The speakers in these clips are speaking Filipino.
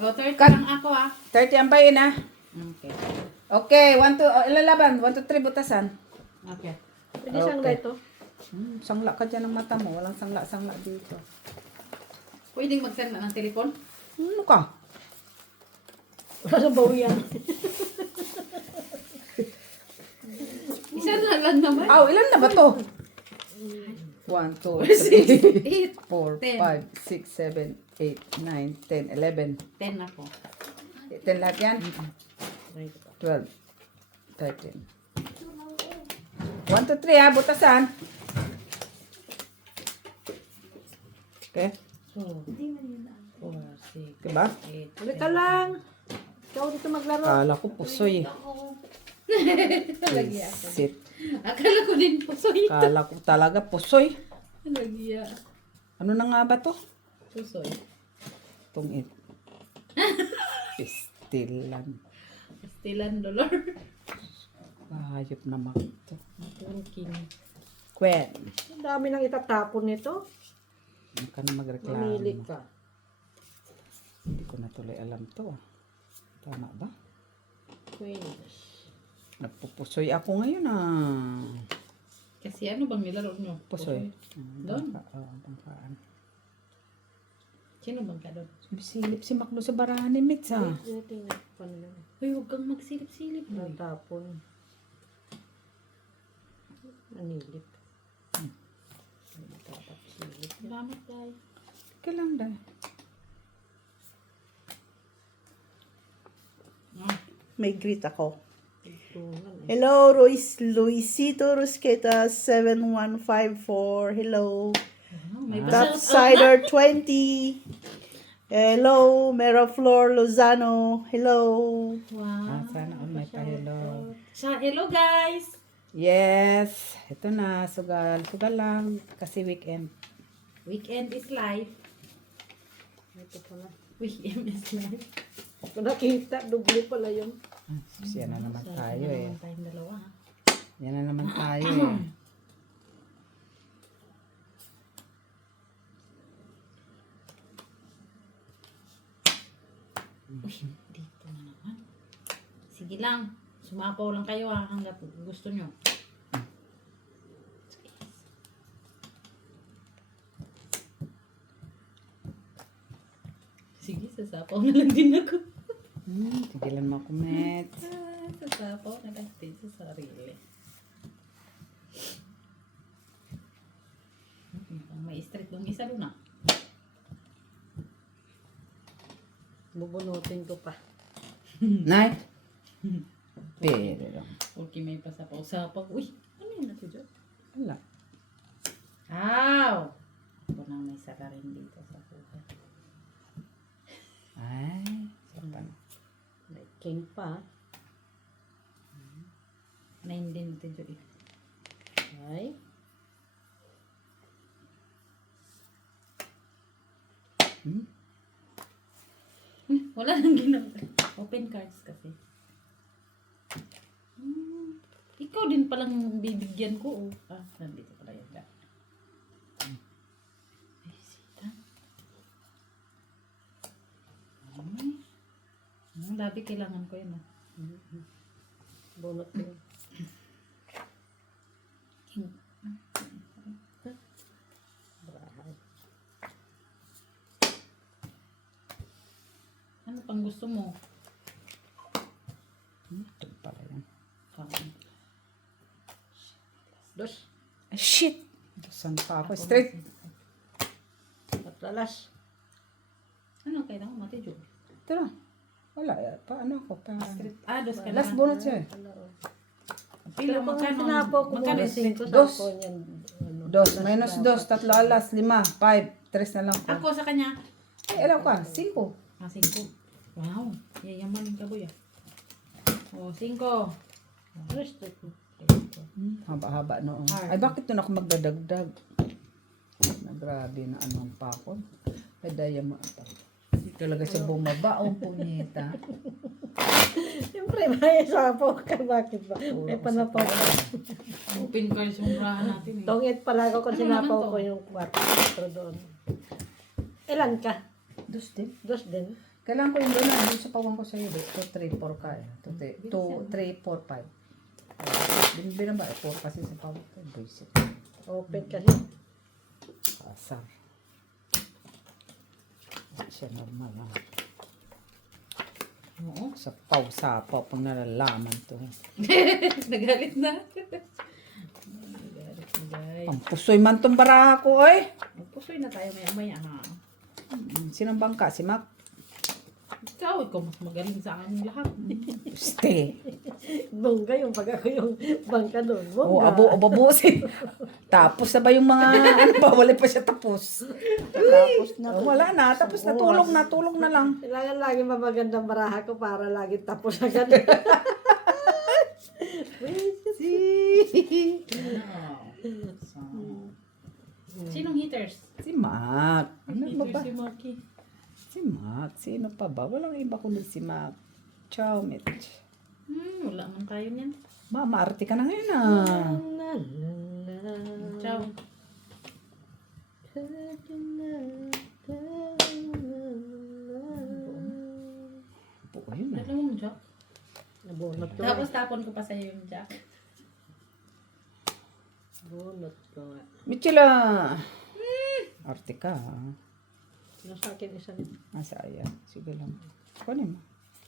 O, 30 Cut. lang ako ah. 30 ang bayin ha. Okay. Okay, 1, 2, ilan laban? 1, 2, 3, butasan. Okay. Pwede siyang ito. Sangla ka dyan ng mata mo. Walang sangla-sangla dito. Pwedeng mag-send na ng telepon? Ano ka? Wala sa bawian. Isa na lang naman. Aw, ilan na ba to? 1, 2, 3, 4, 5, 6, 7, 8, 9, 10, 11. 10 ako. 10 lahat yan? 12, 13. 1, 2, 3 ha, butasan. Okay, 2, 4, 6, diba? 8, Ulit ka lang. Ikaw dito maglaro. Kala ko pusoy. Talagya. Sit. Akala ko din po. Soy. Kala ko talaga pusoy. Talagya. Ano na nga ba to? Susoy. Tungit. Pistilan. Pastilan dolor. Hayop naman ito. Matungking. Kwen. Ang dami nang itatapon nito. Hindi ka na magreklamo. Mamili ka. Hindi ko na tuloy alam to. Tama ba? Queens. Nagpupusoy ako ngayon ah. Kasi ano bang nilaro nyo? Pusoy. Doon? Bangkaan. Sino bang ka doon? Silip si Maklo sa barahan ni Mitz ah. Tingnan ko na lang. Uy, huwag kang magsilip-silip. Tatapon. Nanilip. Tatapsilip. Salamat tayo. Teka lang dahil. May greet ako. Tungan eh. Hello, Luisito Rusqueta 7154. Hello. May Top basa. Cider 20. Hello, Meraflor Lozano. Hello. Wow. Sana all may pa-hello. Hello guys. Yes. Ito na. Sugal. Sugal lang. Kasi weekend. Weekend is life. Ito pala. Weekend is life. Kung nakita, doble pala yun. Yan na naman tayo Yan eh. naman tayong dalawa ha. Yan na naman tayo eh. Uy, dito na naman. Sige lang. Sumapaw lang kayo ha hanggat gusto nyo. Sige, sasapaw na lang din ako. Tigilan mo ako, Met. Sasapaw na lang din sa sarili. May street bang isa doon ah. Bubunutin ko pa. Nay? Pwede lang. Okay, may pasapaw-sapaw. Uy, ano yun natin dyan? Wala. Ow! Ako na may saka rin dito sa kuha. Ay. Sapan. May king pa. 9 din natin dyan eh. Ay. Wala nang ginawa. Open cards kasi. Ikaw din palang bibigyan ko. Oh. Ah, nandito pala yun. Ay, sita. Ang labi kailangan ko yun ah. Bunot ko. Brahay. Ano pang gusto mo? Ito pala yan. Dos. Ay, shit! Saan pa ako? Straight. Patlalas. Ano kailangan mo, Ate Jo? Ito na. Wala. Paano ako? Dos ka Last na. bonus siya eh. Pila, Kung magkano? sinapaw ko Magkano? muna 5 Dos. sa yan. Ano, Dos. Minus dos. Tatlo alas. 5. 5. 3 na lang ko. Ako sa kanya. Ay, alam ka. 5. Ah, 5. Wow. Yayaman ka, boy ah. Oh, 5. Resto ko. Haba-haba noon. Hard. Ay, bakit doon ako magdadagdag? Na grabe na anong pa ako. Ay, daya mo ito. Hindi talaga siya bumaba. O, punyeta. Siyempre, may sapaw ka. Bakit ba? May panapaw ka. Open cards yung rahan natin eh. Tongit pala ako kung Ano sinapaw naman to? ko yung kwarto doon. Ilan ka? Dos din. Dos din. Kailangan ko yung doon. Doon sa pawang ko sa'yo. 2, 3, 4 ka eh. 2, 3, 4, 5. Binaba eh. 4 kasi sa pawang ko. Buisit. Open kasi. Asar. Hindi siya normal ha. Oo. Sapaw-sapaw pang nalalaman to. Nagalit na. Nagalit na guys. Pampusoy man tong baraha ko oy. Magpusoy na tayo maya-maya ha. Sinong bangka? Si Mac? Ikaw mas magaling sa akin lahat. Ste. Bongga yung pag ako yung bangka doon. O, Bongga. abusin. Tapos na ba yung mga, ano ba, wala pa siya tapos. Tapos na. Oh, wala na, tapos na, tulong na lang. Kailangan lagi mamagandang baraha ko para lagi tapos agad. Sinong hitters? Si Mac. Ano ba ba? Si Marky. Si Mac. Sino pa ba? Walang iba kundi si Mac. Ciao, Mitch. Wala man tayo niyan. Maarte ka na ngayon ah. Ciao. Po, yun na. Dalawa mo, Jack. Nabunot ko. Tapos tapon ko pa sa'yo yung Jack. Nabunot ko nga. Mitchila. Arte ka ha. Ano sa akin isa nito? Masaya. Sige lang. Kunin mo.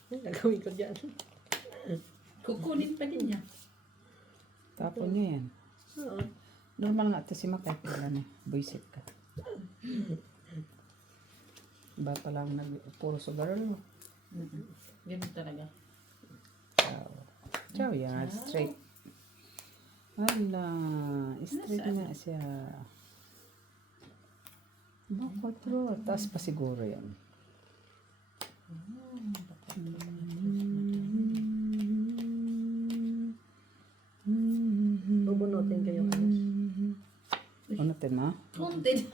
Nagawin ko dyan. Kukunin pa din niya. Tapon niya yan. Oo. Normal nga ito si Mac. Wala na. Buisit ka. Iba pa lang puro sugar. Ganun talaga. Ciao. Ciao yan. Straight. Wala. Straight nga siya. Bakotro. Taas pa siguro yan. Bubunutin ko yung anas. Ano tema? Kuntin.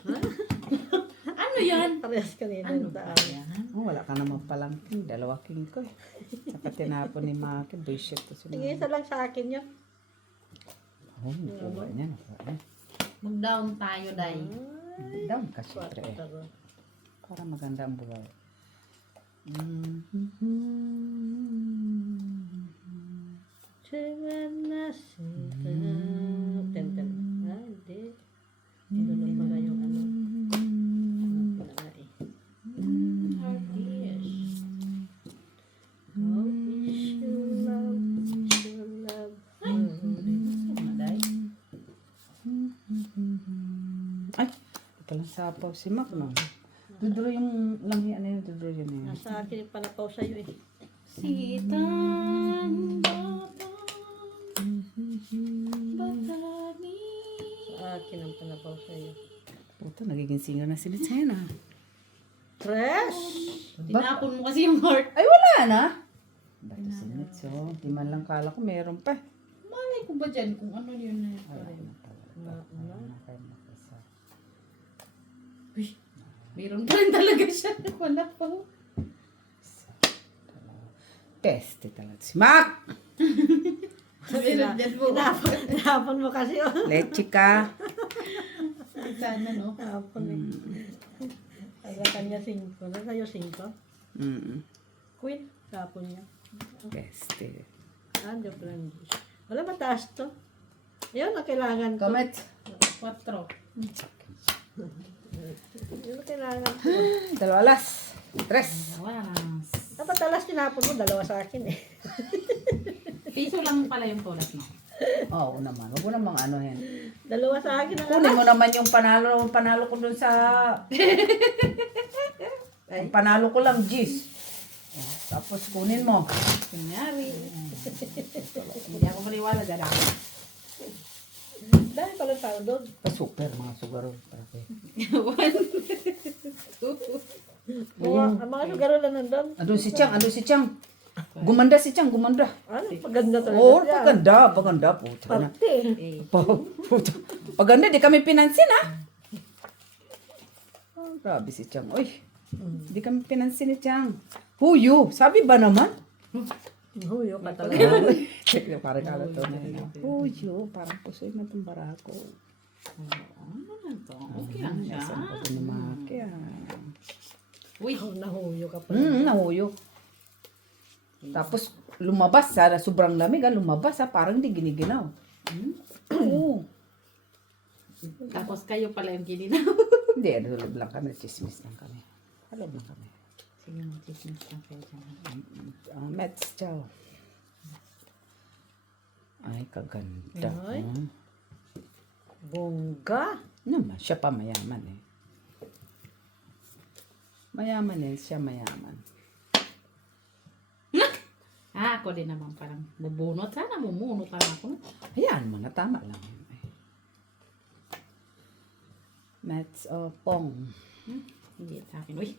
Ano yan? Parehas kanina Ano yung ba daan. yan? Oh, wala ka naman palang king. 2 king ko eh. Saka tinapon ni Maki. Bullshit to si Sige, Maki. isa lang sa akin yun. Oh, nakuha niya. Nakuha niya. Mag-down tayo, Day. Down ka syempre eh. Para maganda ang buhay. Ten. Ah, hindi. Ito na pala yung ano. Ano pala eh. Heartish. How is your love? Is your love? Day. Ay, ito lang sapaw si Mac, no? Duduro yung langhi, ano yun? Duduro yun eh. Nasa akin yung panapaw sa'yo eh. Sitang batani. Sa akin ang panapaw sa'yo. Puto, nagiging singer na si Litena. Fresh! Tinapon mo kasi yung heart. Ay, wala na! Bato si Mitch, oh. Di man lang kala ko meron pa. Malay ko ba dyan kung ano yun na Ay, na pala. Kayo nakasa. Uy, meron pa rin talaga siya. Wala pa. Peste talaga. Si Mac! Meron dyan po. Tinapon mo kasi oh. Leche ka. Sana no. Tinapon eh. Sa kanya 5. Ano sa'yo 5? Queen. Tapon niya. Peste. Ah, joke lang. Wala mataas to. Ayun ang kailangan ko. Comment. 4. Yun ang kailangan ko. 2 alas. 3. Awas. Dapat alas tinapon mo, 2 sa akin eh. Piso lang pala yung tulas mo. Oo naman. Huwag mo namang anuhin. 2 sa akin ang Kunin mo naman yung panalo ko dun sa... Ang panalo ko lang, Gis. Tapos kunin mo. Kunyari. Hindi ako maniwala dyan ako. Dahil pala tao doon. Pa-super, mga sugaro. Ang mga sugaro na nandun. Andun si Chang. Gumanda si Chang, gumanda. Ano? Paganda talaga Oo, siya. paganda. Puta na. Pati. Puta. Paganda, di kami pinansin, ha? Oh, grabe si Chang. Uy, di kami pinansin ni Chang. Huyo, sabi ba naman? Huyo ka talaga. Parang kalato na yun. Huyo, parang pusoy na itong barako. Ano na to? Okay lang siya. Nasaan ko din ni Maki, ah. Uy, Nahuyo ka pa. Nahuyo. Tapos lumabas, sana sobrang lamig, lumabas parang hindi giniginaw. Oo. tapos kayo pala yung gininaw. Hindi, loob lang kami, chismis lang kami. Loob lang kami. Sige, mag-chismis lang kayo dyan. Mets, ciao. Ay, kaganda. Ay. Oh. Bongga. Naman, siya pa mayaman eh. Mayaman eh, siya mayaman. Ako din naman parang bubunot. Sana bumunot lang ako. Ayan, mga tama lang. Mets o Pong. Hindi sa akin. Uy,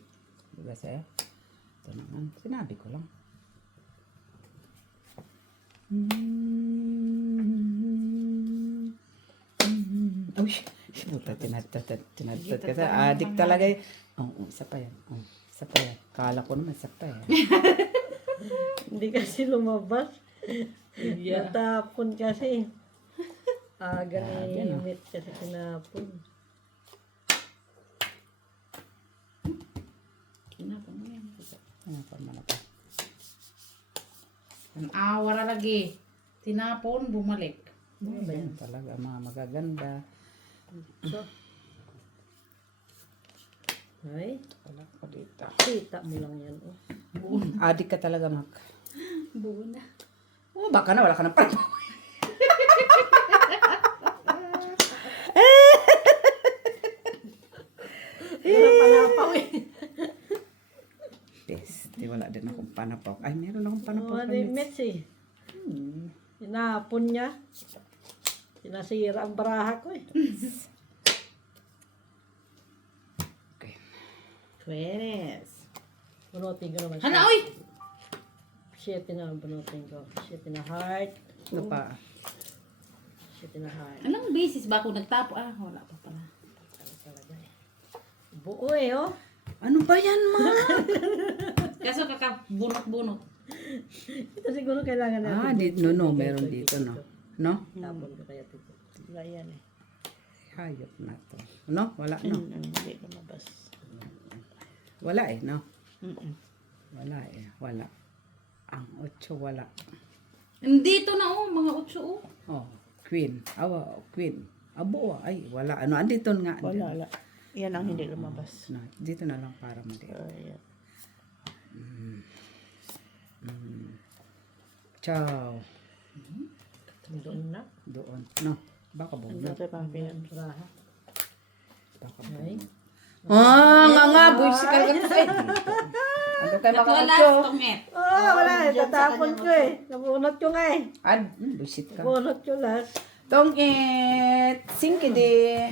Diba sa'yo? Ito naman, sinabi ko lang. Uy, puta, tinatat ka sa adik talaga eh. Oo, isa pa yan. Isa pa yan. Kala ko naman, isa pa yan. Hindi kasi lumabas. Natapon kasi. Aga ni Grabe, no? Met kasi tinapon. kinapon mo yan. Ano pa man ako? Ang awara lagi. Tinapon, bumalik. Ano ba yan talaga, mga magaganda. So. Ay, Wala ko dito. kita mo lang yan. Oh. Adik ka talaga, Mac. Buo na. Oh, baka na, wala ka ng pag. Panapaw eh. Yes, di wala din akong panapaw. Ay, meron akong panapaw. Ano ni Met eh. Tinapon niya. Sinasira ang baraha ko eh. Okay. Tweres. Bunutin ko naman siya. Hala, uy! 7 na bunutin ko. 7 na heart. Ano pa? 7 na heart. Anong basis ba ako nagtapo? Wala pa pala. Talaga eh. Buo eh oh. Ano ba yan, Ma? Kaso kakabunot-bunot. Ito siguro kailangan natin. No, meron dito, no? No? Tapon ko kaya dito. Wala yan eh. Hayop na to. No? Wala, no? Hindi lumabas. Wala eh, no? Wala eh, wala. Ang 8 wala. Dito na mga 8 Oh, queen. Awa, queen. Abo, ay, wala. Ano, andito nga. Wala. Yan ang hindi lumabas. No, dito na lang para mali. Ayan. Ciao. Doon na. Doon. No, baka Ang bunot. dati pa Ang baraha. Baka Ay. bunot. Nga, buwis ka lang sa ano kayo Wala makakatyo? tongit. Oh, wala eh. Tatapon ko eh. Nabunot ko nga eh. Buisit ka. Bunot ko last. Tongit! Sinki di.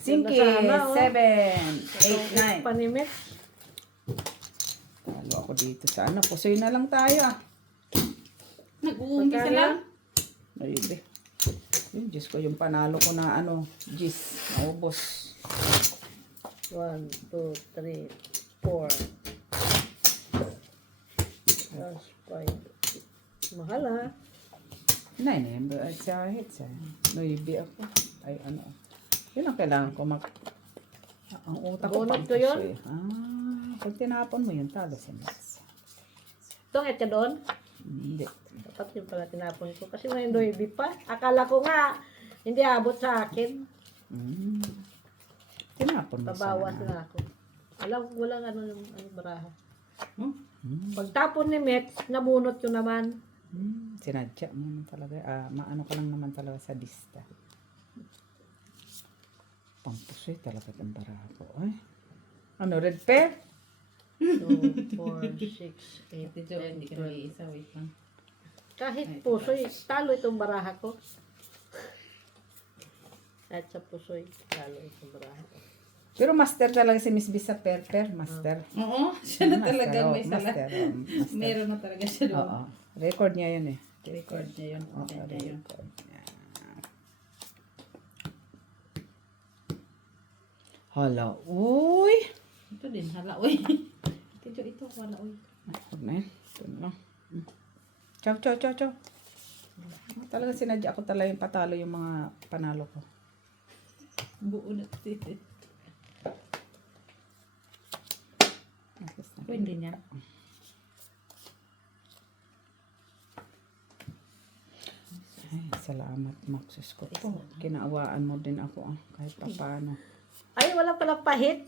Sinki. Sana, oh. 7, 8, 9. Panimit. Talo ako dito sa ano. Pusoy na lang tayo ah. Nag-uumpisa lang. Naibe. Yung Diyos ko, yung panalo ko na ano, Diyos, naubos. 1, 2, 3, 4. That's 5. Mahal ha. Nine, sa hit sa. Naibe ako. Ay, ano. Yun ang kailangan ko ang utak ko. Bunot pang ko yun? pusoy. Pag tinapon mo yun, talo si Mats. Tungit ka doon? Hindi. Dapat yun pala tinapon ko. Kasi may Louis V pa. Akala ko nga, hindi abot sa akin. Tinapon mo Pabawas sana. na ako. Alam ko walang ano baraha. Hmm. Pagtapon ni Met, nabunot ko naman. Sinadya mo naman talaga. Maano ka lang naman talaga sa lista. Pampusoy talaga ang baraha ko. Ay. Ano, red pair? 2, 4, 6, 8, Ito, hindi ka 10, 12. nag-iisa. Wait lang. Kahit pusoy, talo itong baraha ko. Kahit sa pusoy, talo itong baraha ko. Pero master talaga si Miss B sa pair, master. Oo, siya na talaga may sala. Master. Meron na talaga siya doon. Oo. Record niya yun eh. Record niya yun. Oo, Content niya yun. record niya. Hala. Uy! Ito din, hala, uy. Ito, hala, uy. Huwag na yun. Ito na lang. Chow. Talaga sinadya ako talaga yung patalo yung mga panalo ko. Buo na. Queen din yan. Ay, salamat, Maxus ko po. Kinaawaan mo din ako, kahit pa paano. Ay, wala pala pahit.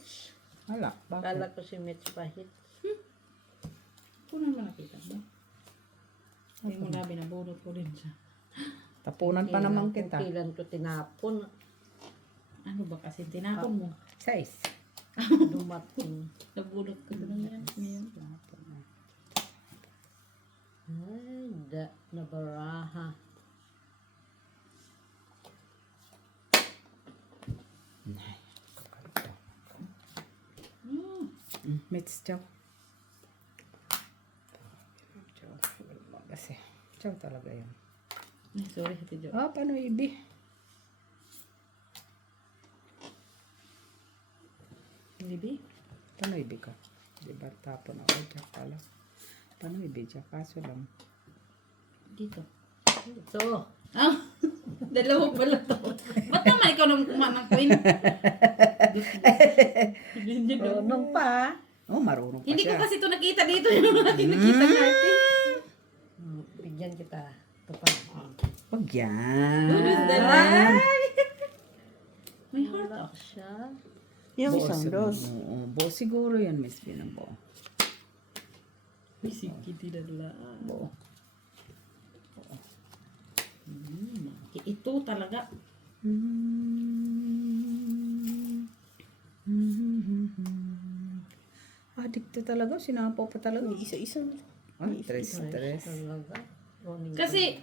Wala, bakit? Kala ko si Mitch pahit. Punan mo nakita mo. Hindi mo labi na bunot ko din siya. Tapunan pa naman kita. Kailan ko tinapon. Ano ba kasi tinapon mo? 6. Dumating. Nabunot ko na yan. Ngayon. Ay, nabaraha. Mitch, chow. Chow. Kasi, chow talaga yun. Ay, sorry, Hati Jo. Ah, paano ibi? Libi? Paano ibi ka? Diba tapon ako, chow pala. Paano ibi, chow? Kaso lang. Dito. Ito. Ah, dalawa pala to. Ba't naman ikaw nang kumanang Queen? Nung pa. Oh, marunong pa Hindi ko siya. kasi ito nakita dito. Nakita ng arte. Bigyan kita. Ito pa. Wag yan. May heart Wala ako. siya. Yung Bo, isang siguro. dos. Oo, bo siguro yan, Miss Binang Bo. May sikiti na lang. Bo. Ito talaga. Adikto talaga, sinapaw pa talaga. Isa-isa. Ay, tres. Talaga. Morning. Kasi,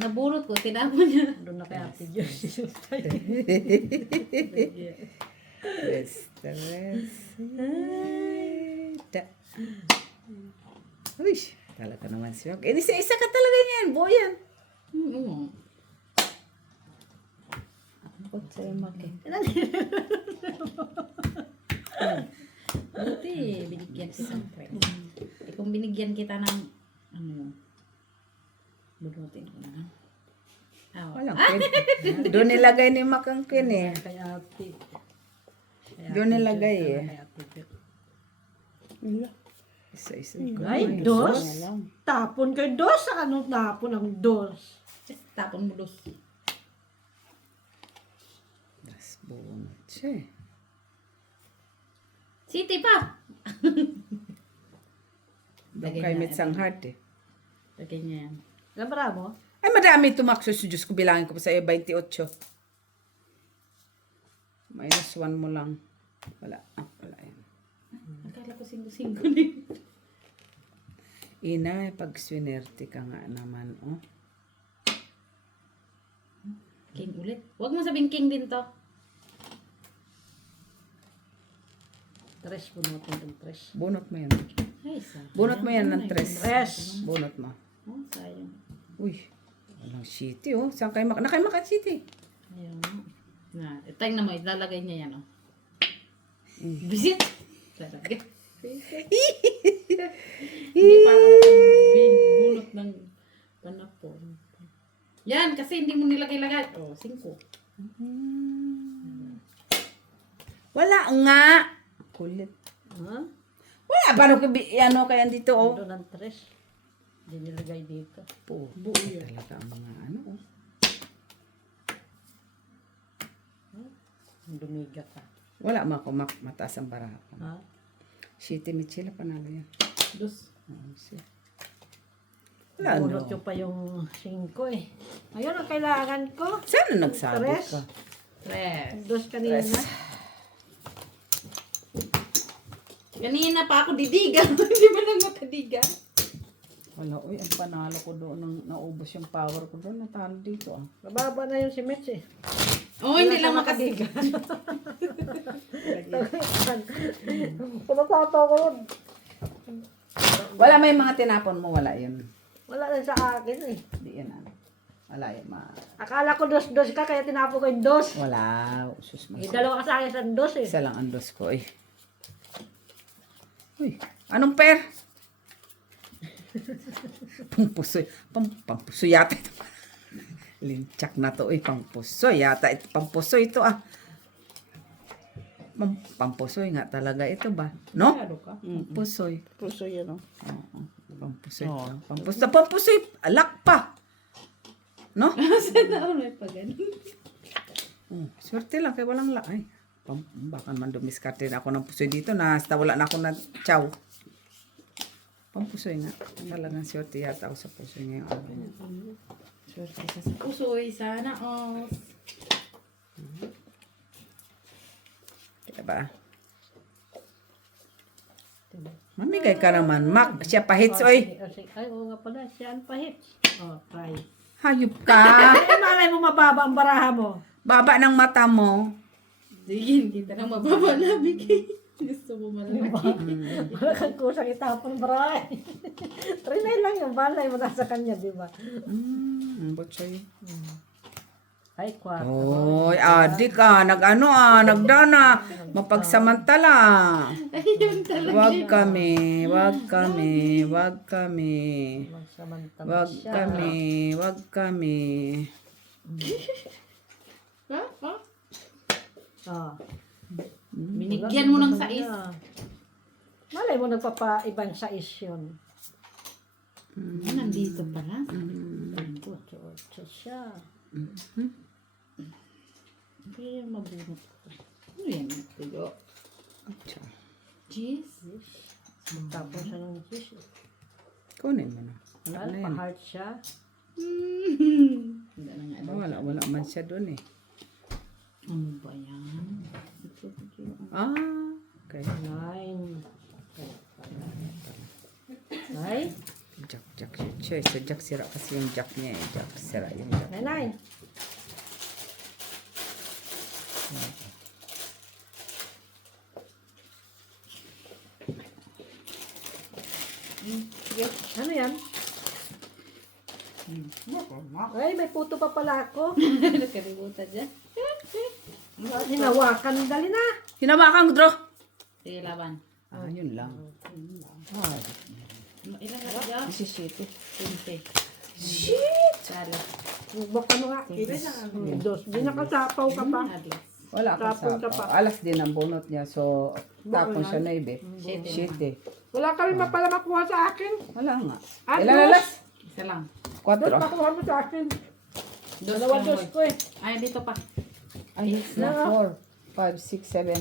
nabunot ko, tinapon niya. Doon na kay Ate Josie. Tres. Ay, Uy, talaga naman siya. Eh, isa ka talaga niyan, boyan. Oo. Ako sa'yo, Maki. Buti, binigyan kita ng friend. Eh, kung binigyan kita ng, ano, bunutin ko na. Ah, Walang kin. Doon nilagay ni Mac ang kin eh. Kay Ate. Doon nilagay eh. Kay Ate Jo. Isa-isa. Ay, dos? Tapon kay dos. Anong tapon ang dos? tapon mo dos. Das bunot siya eh. City pa! Doon kay Mitsang Heart eh. Lagay niya yan. Labra mo? Ay, madami tumakso si Diyos ko. Bilangin ko pa sa iyo, 28. -1 mo lang. Wala. Ah, wala yan. Akala ko 5-5 din. Ina, pag swinerte ka nga naman, oh. King ulit. Huwag mo sabing king din to. Tres punutin itong tres. Bunot mo yan. Ay, sayang. Bunot mo yan ng Ay, tres. Tres. Bunot mo. Oh, sayang. Uy, walang city, oh. Saan kayo nakay Makat City? Ayun. Na, tayong na mo, ilalagay niya yan, oh. Visit! Lalagay. Hindi pa ako bunot ng panapon. Yan, kasi hindi mo nilagay-lagay. Oh, 5. Wala nga. Kulit. Ha? Wala ba ano kaya dito, oh? Doon ang tres. Hindi nilagay dito. Po, talaga ang mga ano, oh. Dumiga ka. Wala mataas ang baraha. Ha? City Michela, panalo yan. Dos. Oo, siya. Wala, Bunot no. yung pa yung 5 eh. Ayun ang kailangan ko. Sana nagsabi Tres. ka. Tres. Dos kanina. Kanina pa ako didigan. Hindi ba lang makadiga? Wala, uy, ang panalo ko doon, nang naubos yung power ko doon, natalo dito, ah. Mababa na yung si Mitch eh. Oo, hindi lang makadiga. Pinatato ko yun. Wala, may mga tinapon mo, wala yun. Wala na sa akin eh. Hindi yan, ano. Wala yun, Akala ko dos-dos ka kaya tinapo ko yung dos. wala. Sus, Eh, dalawa ka sa akin sa dos eh. isa lang ang dos ko, eh. Uy, anong pair? Pampuso yata ito. Linchak na to, pampuso yata. Pampuso ito, ah. Pampusoy nga talaga ito ba? No? Ano ka? Pampusoy. Puso yun, oh. Oo. Pampusoy. Oo. Pampusoy. Alak pa. No? Sana may pa ganun. Swerte lang kay walang ay. Baka man dumiskarte na ako ng pusoy dito na hasta wala na ako na chow. Pampusoy nga. Talagang swerte yata ako sa pusoy ngayong araw. Swerte sa pusoy. Sana all. Diba? Mamigay ka naman, Mac. Siya pahits, oy. Ay, oo nga pala. Siya ang pahit. Oh, try. Hayop ka. Ay, malay mo mababa ang baraha mo. Baba ng mata mo. Sige, kita nang mababa na bigay. Gusto mo malaki. Wala kang kusang itapon baraha. Trinay lang yung balay mo nasa kanya, di ba? Ambot sa'yo. Ay, 4. Oy, adik ka. Nagdana. Mapagsamantala. Ayun talaga. Wag kami. Magsamantala Wag siya. kami. Ha? Ha? Ah. Binigyan mo ng sais. Malay mo nagpapa-ibang sais yun. Nandito pala. Ocho siya. Hindi yung mabunot ko. Ano yan? Tigo. Cheese? Tapos siya ng cheese. Kunin mo na. Wala Wala, na yan. pa-heart siya. Hindi na nga. Wala man siya doon eh. Ano ba yan? Ito. Okay. 9. Ay, Jack. Sa Jack sira kasi yung Jack niya eh. Jack sira yung Jack. 9. Ano yan? Ay, may puto pa pala ako. Nakalimutan dyan. Hinawakan, dali na. Hinawakan ko, Dro. Sige, laban. Yun lang. Ilan na dyan? 17. 20. Shit! Sala. Baka mo nga. Dos. Di nakasapaw ka pa. Abis. Wala Tapon akong ka pa. sapaw. Alas din ang bunot niya. So, tapon siya na ibe. Shit. Shit eh. Wala ka rin pala makuha sa akin. Wala nga. Ah, Ilan dos. alas? Isa lang. Dos 4. makuha mo sa akin. Dos Dalawa lang, dos boy. ko eh. Ay, dito pa. Ay, na 4. 5, 6, 7.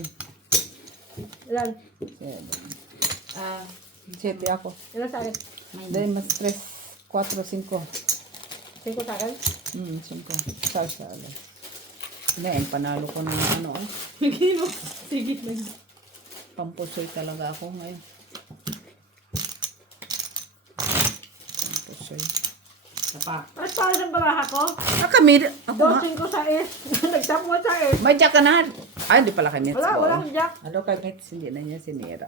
Ilan? 7. Ah, 7 ako. Ilan sa akin? Dahil mas 3, 4, 5. 5 sa akin? 5. Salsa alas. Ngayon, panalo ko ng ano eh. sige lang. Pampusoy talaga ako ngayon. Pampusoy. Isa pa. Ay, para sa baraha ko. Kami, ako nga. 12 sa is. Nagtapo sa is. May jack ka na. Ay, hindi pala kay Mets. Wala, walang jack. Ano kay Mets, hindi na niya sinira.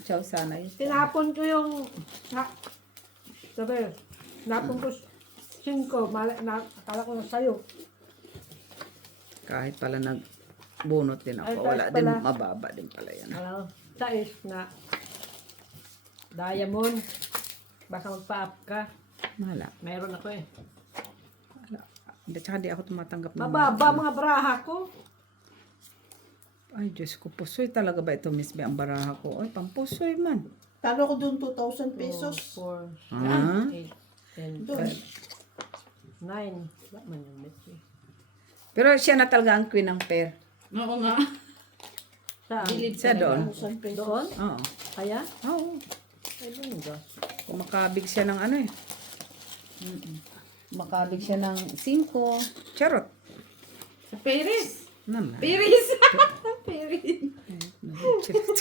Ciao sana yun. Tinapon ko yung... Sabi, tinapon ko 5. Akala ko na sa'yo. Kahit pala nagbunot din Ay, ako. kahit Wala din, pala. mababa din pala yan. Alam, sa is na diamond. Baka magpa-up ka. Wala. Meron ako eh. Hindi, tsaka di ako tumatanggap ng Mababa mga baraha ko. Ay, Diyos ko, pusoy talaga ba ito, Miss B, ang baraha ko? Ay, pampusoy man. Talo ko doon 2,000 pesos. 4, Ah? 8, 10, Doon. 9. Wala man yung Messi. Pero siya na talaga ang queen ng pair. Oo nga. Saan? Dilid Siya doon. 2,000 pesos. Doon? Oo. Kaya? Oo. Ay, doon ka. Kumakabig siya ng ano eh. Kumakabig siya ng 5. Charot. Sa Paris. Naman. Paris. Paris. Charot.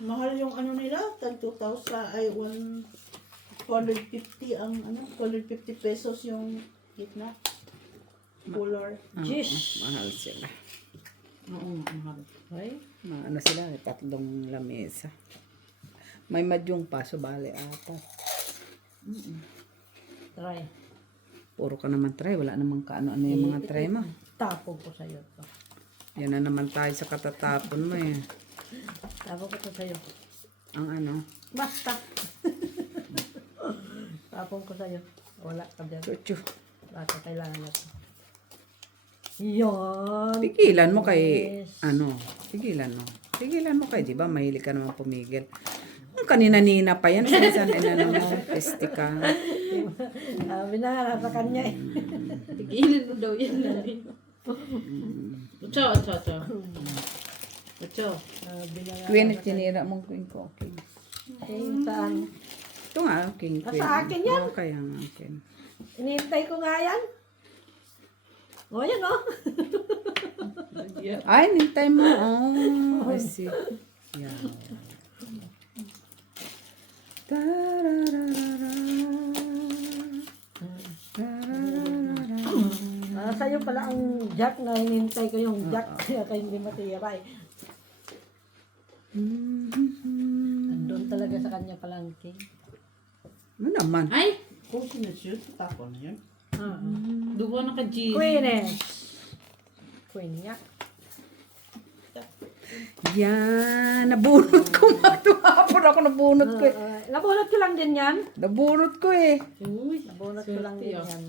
Mahal yung ano nila, tag 2,000 ay 450 ang ano, 450 pesos yung gitna. Cooler. Jish. Mahal sila. Oo nga, mahal. Ay, Ano sila, 3 lamesa. May madyong pa, so bale 4. try. Puro ka naman try, wala namang kaano-ano yung mga try mo. Tapon ko sa'yo to. Yan na naman tayo sa katatapon mo eh. Tapon ko to sa'yo. Ang ano, Basta. Tapon ko sa'yo. Wala ka dyan. chuchu. Basta kailangan na to. Yan. Pigilan mo kay, Yes. pigilan mo. Pigilan mo kay, di ba? Mahilig ka naman pumigil. Ang kanina-nina pa yan, sinasan mo, peste ka. Sabi na sa kanya eh. Tigilan mo daw yan. Ocho, ocho, ocho. Ocho. Sabi na nga. Queen at tinira mong queen ko, okay. Eh, saan? Ito nga, king queen. Nasa akin yan. Oo, kaya nga, akin. Inihintay ko nga yan. O, yan o. Ay, nintay mo. Oh, I see. Yeah. Sa'yo pala ang jack na hinihintay ko yung jack. Kaya kayo hindi matiyabay. Doon talaga sa kanya palangking. Ano naman? Ay! Kung sinushoot, tapon na yun. Duwa na ka, G. Queen eh. Queen niya. Yan, nabunot ko nga. Tumapon ako, nabunot ko eh. Nabunot ko lang din yan. Nabunot ko eh. Uy, Nabunot ko lang din yan.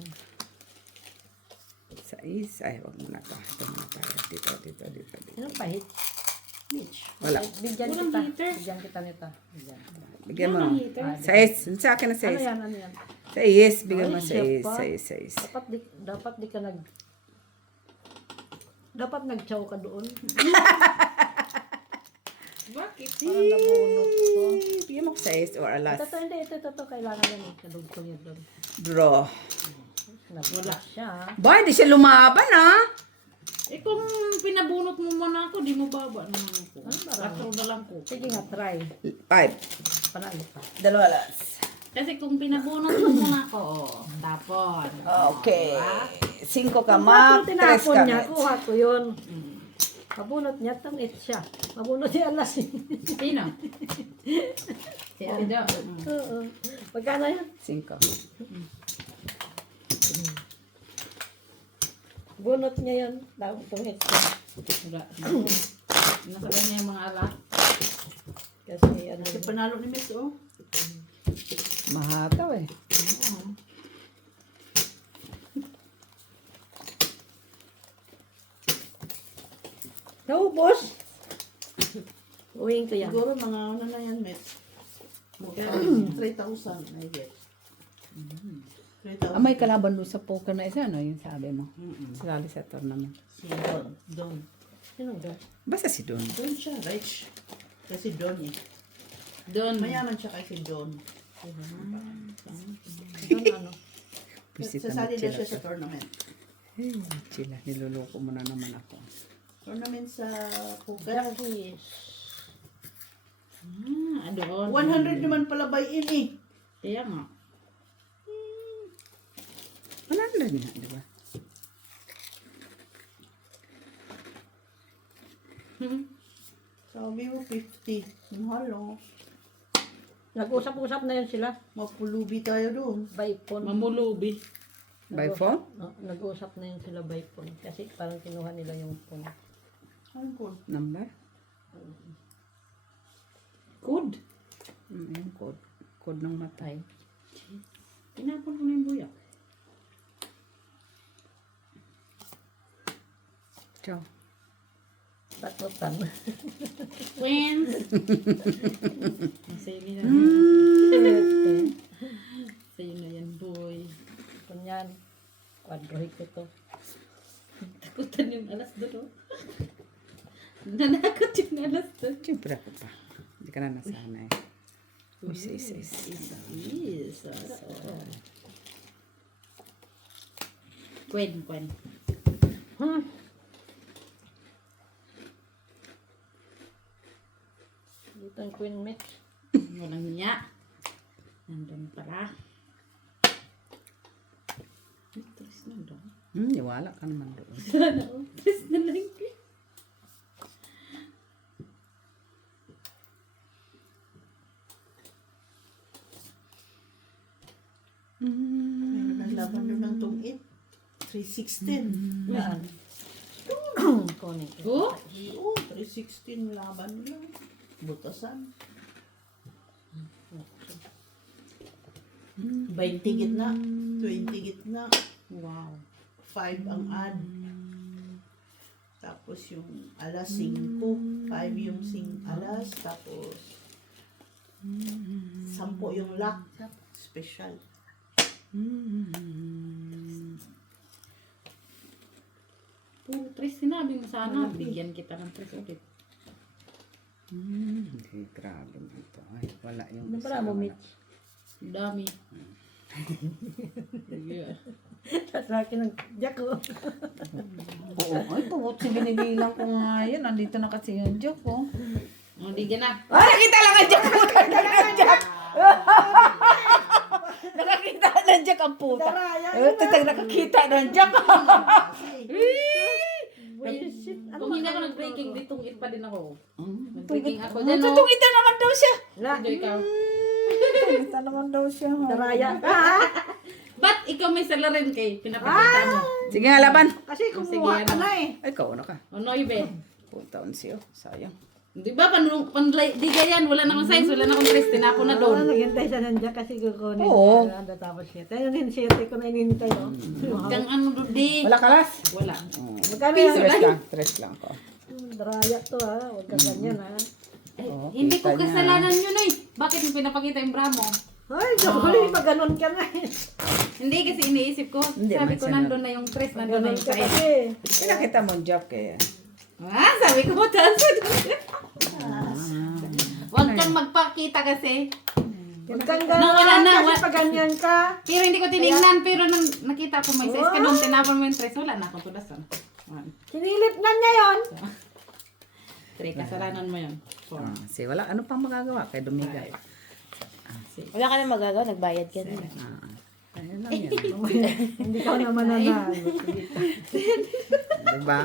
Sais. Ay, wag mo na to. Ito muna tayo. Dito. Anong pahit? Wala. Bigyan Walang kita. heater. Bigyan kita nito. Bigyan. Bigyan mo. Walang heater. Sais. Sa akin na Ano sais. yan? Ano yan? Sais. Bigyan mo Ay, sais. siya pa. Sais. Dapat di ka dapat nag-chow ka doon. Bakit? Parang nabunot ko. Bigyan mo ko sais or alas. Ito. Kailangan yan eh. Kadugtong yan doon. Bro. Wala siya. Ba, hindi siya lumaban ah. Eh kung pinabunot mo muna ako, di mo baba naman ako. marami. 4 na lang ko. Sige nga, try. 5. Panalo pa. 2 alas. Kasi kung pinabunot mo muna ako, tapon. Okay. 5 ka Kung ma, 3 ako tinapon ka niya, met. kuha ko yun. Mabunot niya, tangit siya. Mabunot niya alas. Sino? Si Ate Do. Oo. Magkano yan? 5. Bunot niya yun. Tangit siya. Wala. Nasa kanya yung mga alak. Kasi ano. Kasi panalo ni Miss, oh. Mahataw eh. Naubos. Uwiin ko yan. Siguro mga ano na yan, Miss. 3,000 I guess. 3,000. Ah, may kalaban doon sa poker na isa, ano yung sabi mo? Sali sa tournament. Si Don. Don. Sino ba? Basta si Don. Don siya, rich. Kasi Don eh. Doon. Mayaman siya kasi Don. Doon ano? Bisita na Sasali daw sila. siya sa tournament. Hey, sila, niloloko mo na naman ako. Tournament sa poker. Jackies. Doon. 100 naman pala buy-in eh. Kaya nga. 100 nga, di ba? Sabi mo 50. Mahal oh. Nag-usap-usap na yun sila. Mapulubi tayo doon. By phone. Mamulubi. By phone? No, nag-usap na yun sila by phone. Kasi parang kinuha nila yung phone. Ano ko? Number? Good. Yung code. Code ng matay. Tinapon ko na yung buyak. Ciao. Takutan. Twins. Sa'yo na yan. Sa'yo na yan, boy. Kunyan. Kwadrohik ko to. Takutan yung alas doon, oh. Nanakot yung alas doon. Siyempre ako pa. Hindi ka na nasanay. Isa. Yes. Kwen. Dito ang queen mate. Walang niya. Nandun pala. Tres na daw. Wala ka naman doon. Sana, oh. Tres na lang. Meron ang laban doon ng tungit. 316. Yan. Kunin ko. Oh? Oo, 316 laban nila. Butasan. 20 gitna. 20 gitna. Wow. 5 ang ad. Tapos yung alas 5. 5 yung alas. Tapos 10 yung lock. Special. Puro tres, sinabi mo sana. Bigyan kita ng tres ulit. Hindi, grabe na ito. Ay, wala yung Ano pala mo, Mitch? Ang dami. Yeah. Sa akin ng jack ko. Oo, ay, tawot si binibilang ko nga yun. Nandito na kasi yung joke, oh. O, di ganap. Ay, nakita lang ang joke! Nakita ng joke! Nakakita ng joke ang puta. Nakakita ng joke. Bullshit. Kung hindi ako nag-breaking, ditungit pa din ako. Nag-breaking ako dyan, no? Tutungita naman daw siya. Wala. Hindi ikaw. Tutungita naman daw siya. Daraya ka, ha? Ba't ikaw may salarin kay pinapakita mo? Sige nga, laban. Kasi Sige, kumuha ka ano? na eh. Ay, ikaw na ka. O, noibe. Puntaon siyo. Sayang. Di ba, di ganyan, wala namang size, wala namang tres, tinapon na doon. Naghintay siya nandiyan kasi kukunin. Oo. Ano, tapos 7. Ayun, 7 ko na inintay, oh. Kang ano doon, di. Wala kalas. Wala. Magkano yan? Tres lang ko. Daraya to, ha? Huwag ka ganyan, ha? Ay, Oo, hindi ko kita niya. kasalanan yun eh. Bakit mo pinapakita yung bra mo? Ay, huli, pag ganun ka na eh. Hindi kasi iniisip ko. Hindi, Sabi man ko siya nandun na yung tres, nandun na Ganun yung ka size. kasi. Pinakita mo ang joke eh. Ah, sabi ko mo tansan. Huwag kang magpakita kasi. Huwag kang Nung wala ganun na, kasi pag ganyan ka. Pero hindi ko tinignan, pero nung nakita ko may size ka doon, tinapon mo yung tres, wala na akong tulas. Sinilip na niya yun. Three, kasalanan mo yun. Four. Si wala. Ano pang magagawa kay Dumigay? Wala ka na magagawa, nagbayad ka na. Ayun lang yan. Hindi ka naman nanalo. Diba?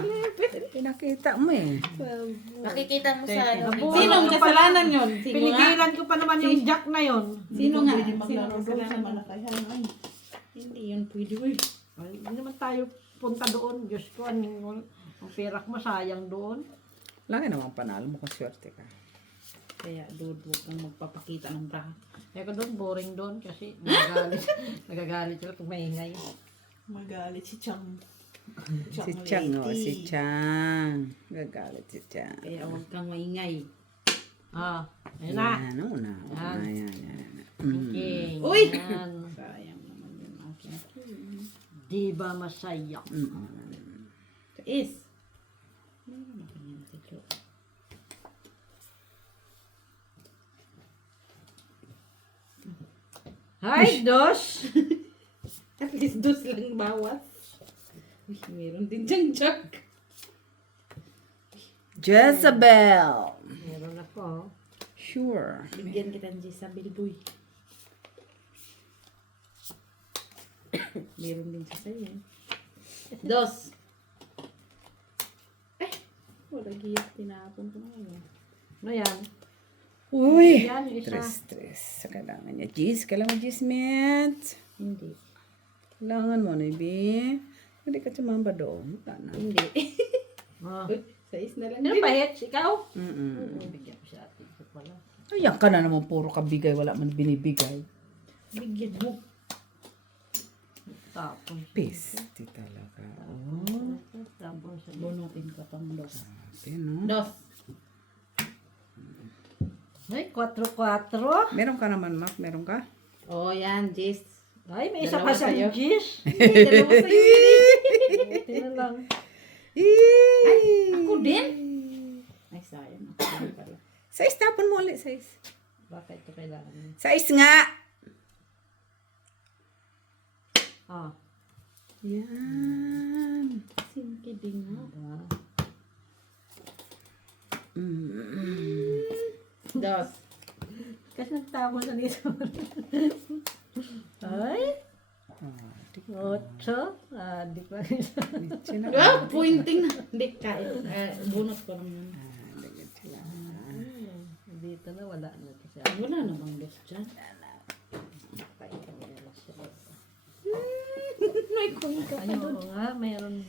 Pinakita mo eh. Makikita mo sa ano. Sinong kasalanan yun? Sino nga? Pinigilan ko pa naman yung jack na yun. Sino nga? Pwede Sino maglaro doon sa kasalanan? Malakayan. Ay. Hindi yun pwede. Uy. Ay, hindi naman tayo punta doon. Diyos ko, ang pera ko masayang doon. Lagi namang panalo mo kung swerte ka. Kaya dude, huwag kang magpapakita ng bra. Kaya ko doon, boring doon kasi nagagalit. Nagagalit sila pag maingay. Magalit si Chang. Si Chang, oh, si Chang. Gagalit si Chang. Kaya huwag kang maingay. Ah, ayun na. Yan, una. Yan. Okay. Uy! Yan. Sayang naman yun akin. Di ba masaya? Is. Meron ako yan sa joke. Hi, Dos! At least dos lang bawas. Uy, meron din dyan joke. Jezebel. Meron ako. Sure. Bigyan kita ng Jezabel boy. Meron din siya sa'yo. Dos. Wala giyat, tinapon ko na ngayon. Ano yan? Uy. Yan, yung isa. Tres. Sa kailangan niya. Kailangan mo mint. Hindi. Kailangan mo, Nibi. Hindi ka tumamba doon. Wala na. Hindi. Oh. Uy, sais na lang. Ano ba, Hits? Ikaw? Bigyan ko siya atin. Ito pala. Ayan ka na naman puro kabigay. Wala man binibigay. Bigyan mo. Tapon. Piste talaga. Oh. Tapon siya. Bunutin ko pang dos. Sabi, no? Dos. Ay, 4-4. Meron ka naman, Mac? Meron ka? Oh, yan, Jis. Ay, may isa Dalawa pa siyang sa'yo. Gis. Dalawa sa'yo. Buti na lang. Ay, ako din. Ay, sayang. Ako din pala. Size, tapon mo ulit, size. Bakit ito kailangan mo? Size nga! Ah. Yan. Singkiding nga. Dos. Kasi nagtapon siya dito. Ay. 8. Di pa rin siya. Ah, pointing na. Hindi, kain. Bunot ko lang yun. Dito na, wala na ito siya. Wala namang dos dyan. May coin ka pa Ay, doon. oo nga, mayroon.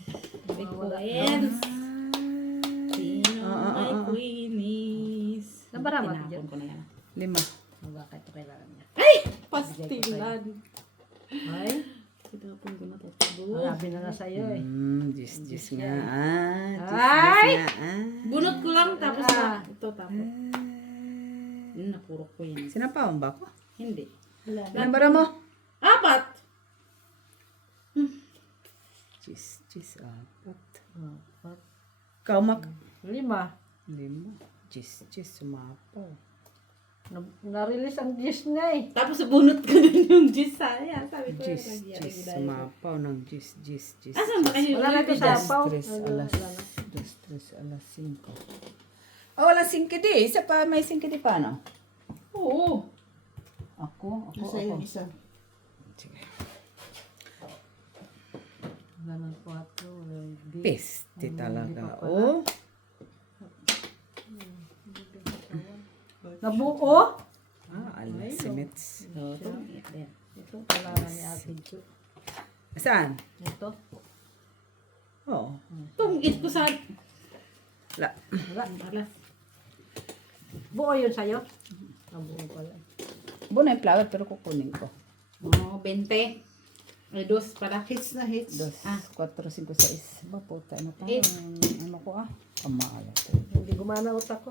May Wala. coins. Sino may queenies? Nabarama ko Tinapon dyan. ko na yan. 5. Bakit ito kailangan niya? Pastilan. Ay. Itapon ko na to. Buo. Marami na sa'yo eh. Jis nga. Ay! Jis nga. Bunot ko lang tapos na. Ito tapos. Napurok ko yan. Sinapawan ba ako? Hindi. Wala. Ilan bara mo? 4. Jis, apat. Apat. Kaumak. 5. 5. Jis, sumapaw. Na-release ang dish na eh. Tapos bunot ko din yung gis saya. Sabi ko Jis, sumapaw ng jis. Asan ba kayo? Wala na ito sa apaw. Tres, alas 5. Oh, wala 5 di. Isa pa, may 5 di pa, no? Oo. Ako. Nasa yung isa. Sige. Wala ng 4. Wala ng di. Peste talaga. hindi pa pala. Oh. Nabuo? Alas simits. Ito kailangan ni Ate Jo. Saan? Ito. Oo. Tunggit ko sa... Wala. Wala. Buo yun sa'yo? Nabuo pala. Buo na yung flower pero kukunin ko. Oh, 20. Ay, 2 pala. Hits na hits. 2, 4, 5, 6. Ba, puta. Ano pa? Eight. Ano ko ah? Amaala. Hindi gumana utak ko.